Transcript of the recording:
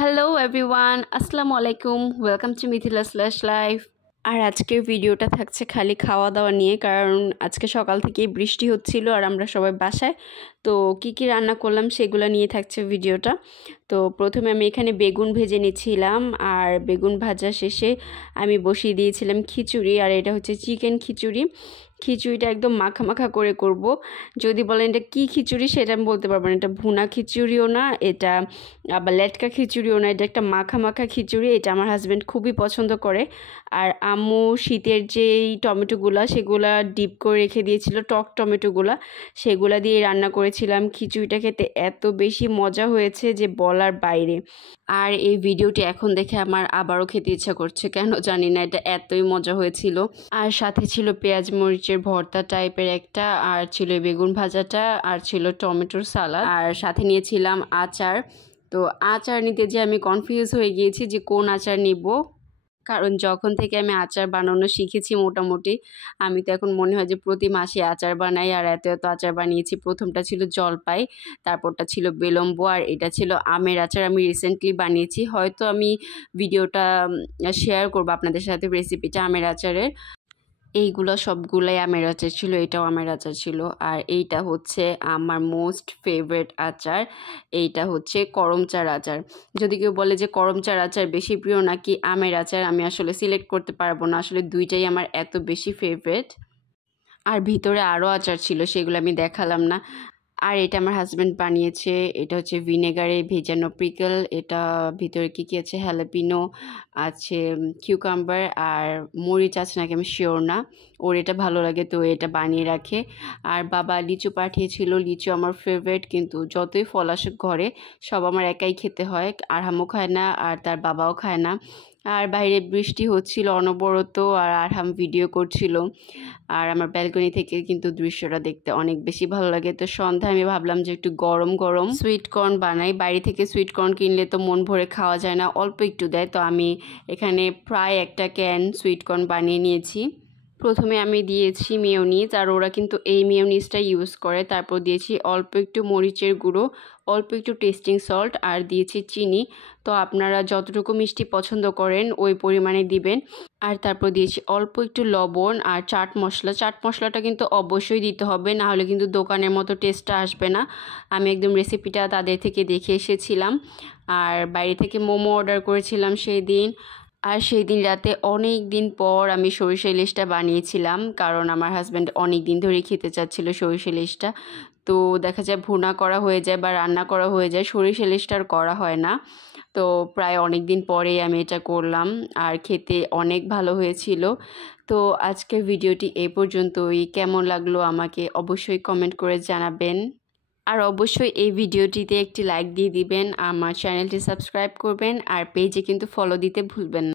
Hello everyone, আসসালামু আলাইকুম। Welcome to Mithila slash life. আর আজকের ভিডিওটা থাকছে খালি খাওয়া দাওয়া নিয়ে, কারণ আজকে সকাল থেকেই বৃষ্টি হচ্ছিল আর আমরা সবাই বাসায়। তো কি রান্না করলাম সেগুলো নিয়ে থাকছে ভিডিওটা। তো প্রথমে আমি এখানে বেগুন ভেজে নিচ্ছিলাম, আর বেগুন ভাজা শেষে আমি বসিয়ে দিয়েছিলাম খিচুড়ি। আর এটা হচ্ছে চিকেন খিচুড়ি। খিচুড়িটা একদম মাখা মাখা করে করব। যদি বলেন এটা কী খিচুড়ি সেটা আমি বলতে পারবো না। এটা ভুনা খিচুড়িও না, এটা আবার লেটকা খিচুড়িও না, এটা একটা মাখা মাখা খিচুড়ি। এটা আমার হাজব্যান্ড খুবই পছন্দ করে। আর আম্মু শীতের যেই টমেটোগুলা সেগুলা ডিপ করে রেখে দিয়েছিল, টক টমেটোগুলা, সেগুলা দিয়ে রান্না করেছিলাম। খিচুড়িটা খেতে এত বেশি মজা হয়েছে যে বলার বাইরে। আর এই ভিডিওটি এখন দেখে আমার আবারও খেতে ইচ্ছা করছে, কেন জানি না, এটা এতই মজা হয়েছিল। আর সাথে ছিল পেঁয়াজ মরিচের ভর্তা টাইপের একটা, আর ছিল বেগুন ভাজাটা, আর ছিল টমেটোর সালাদ, আর সাথে নিয়েছিলাম আচার। তো আচার নিতে যে আমি কনফিউজ হয়ে গিয়েছি যে কোন আচার নিব, কারণ যখন থেকে আমি আচার বানানো শিখেছি মোটামুটি, আমি তো এখন মনে হয় যে প্রতি মাসে আচার বানাই। আর এত এত আচার বানিয়েছি। প্রথমটা ছিল জলপাই, তারপরটা ছিল বিলম্ব, আর এটা ছিল আমের আচার। আমি রিসেন্টলি বানিয়েছি, হয়তো আমি ভিডিওটা শেয়ার করবো আপনাদের সাথে, রেসিপিটা আমের আচারের। এইগুলো সবগুলাই আমের আচার ছিল, এটাও আমের আচার ছিল। আর এইটা হচ্ছে আমার মোস্ট ফেভারিট আচার, এইটা হচ্ছে করমচার আচার। যদি কেউ বলে যে করমচার আচার বেশি প্রিয় নাকি আমের আচার, আমি আসলে সিলেক্ট করতে পারবো না। আসলে দুইটাই আমার এত বেশি ফেভারিট। আর ভিতরে আরও আচার ছিল, সেগুলো আমি দেখালাম না। আর এটা আমার হাজব্যান্ড বানিয়েছে। এটা হচ্ছে ভিনেগারে ভেজানো পিকল। এটা ভিতরে কী আছে, হ্যালাপিনো আছে, কিউকাম্বার আর মরিচ আছে নাকি আমি শিওর না। ওর এটা ভালো লাগে তো এটা বানিয়ে রাখে। আর বাবা লিচু পাঠিয়েছিল। লিচু আমার ফেভারিট, কিন্তু যতই ফল আসুক ঘরে সব আমার একাই খেতে হয়। আরহামও খায় না আর তার বাবাও খায় না। আর বাইরে বৃষ্টি হচ্ছিল অনবরত, আর আরহাম ভিডিও করছিল। আর আমার ব্যালকনি থেকে কিন্তু দৃশ্যটা দেখতে অনেক বেশি ভালো লাগে। তো সন্ধ্যায় আমি ভাবলাম যে একটু গরম গরম সুইট কর্ন বানাই। বাইরে থেকে সুইট কর্ন কিনলে তো মন ভরে খাওয়া যায় না, অল্প একটু দেয়। তো আমি এখানে প্রায় একটা ক্যান সুইট কর্ন বানিয়ে নিয়েছি। প্রথমে আমি দিয়েছি মেয়োনিজ, আর ওরা কিন্তু এই মেয়োনিজটা ইউজ করে। তারপর দিয়েছি অল্প একটু মরিচের গুঁড়ো, অল্প একটু টেস্টিং সল্ট, আর দিয়েছি চিনি। তো আপনারা যতটুকু মিষ্টি পছন্দ করেন ওই পরিমাণে দিবেন। আর তারপর দিয়েছি অল্প একটু লবণ আর চাট মশলা। চাট মশলাটা কিন্তু অবশ্যই দিতে হবে, না হলে কিন্তু দোকানের মতো টেস্টটা আসবে না। আমি একদম রেসিপিটা তাদের থেকে দেখে এসেছিলাম। আর বাইরে থেকে মোমো অর্ডার করেছিলাম সেই দিন। আর সেই দিন রাতে অনেক দিন পর আমি সরিষা ইলিশটা বানিয়েছিলাম, কারণ আমার হাজব্যান্ড অনেক দিন ধরেই খেতে চাচ্ছিল সরিষা ইলিশটা। তো দেখা যায় ভুনা করা হয়ে যায় বা রান্না করা হয়ে যায়, সরিষা ইলিশটা আর করা হয় না। তো প্রায় অনেক দিন পরেই আমি এটা করলাম, আর খেতে অনেক ভালো হয়েছিল। তো আজকের ভিডিওটি এই পর্যন্তই। কেমন লাগলো আমাকে অবশ্যই কমেন্ট করে জানাবেন। আর অবশ্যই এই ভিডিওটিতে একটি লাইক দিয়ে দিবেন, আমার চ্যানেলটি সাবস্ক্রাইব করবেন, আর পেজে কিন্তু ফলো দিতে ভুলবেন না।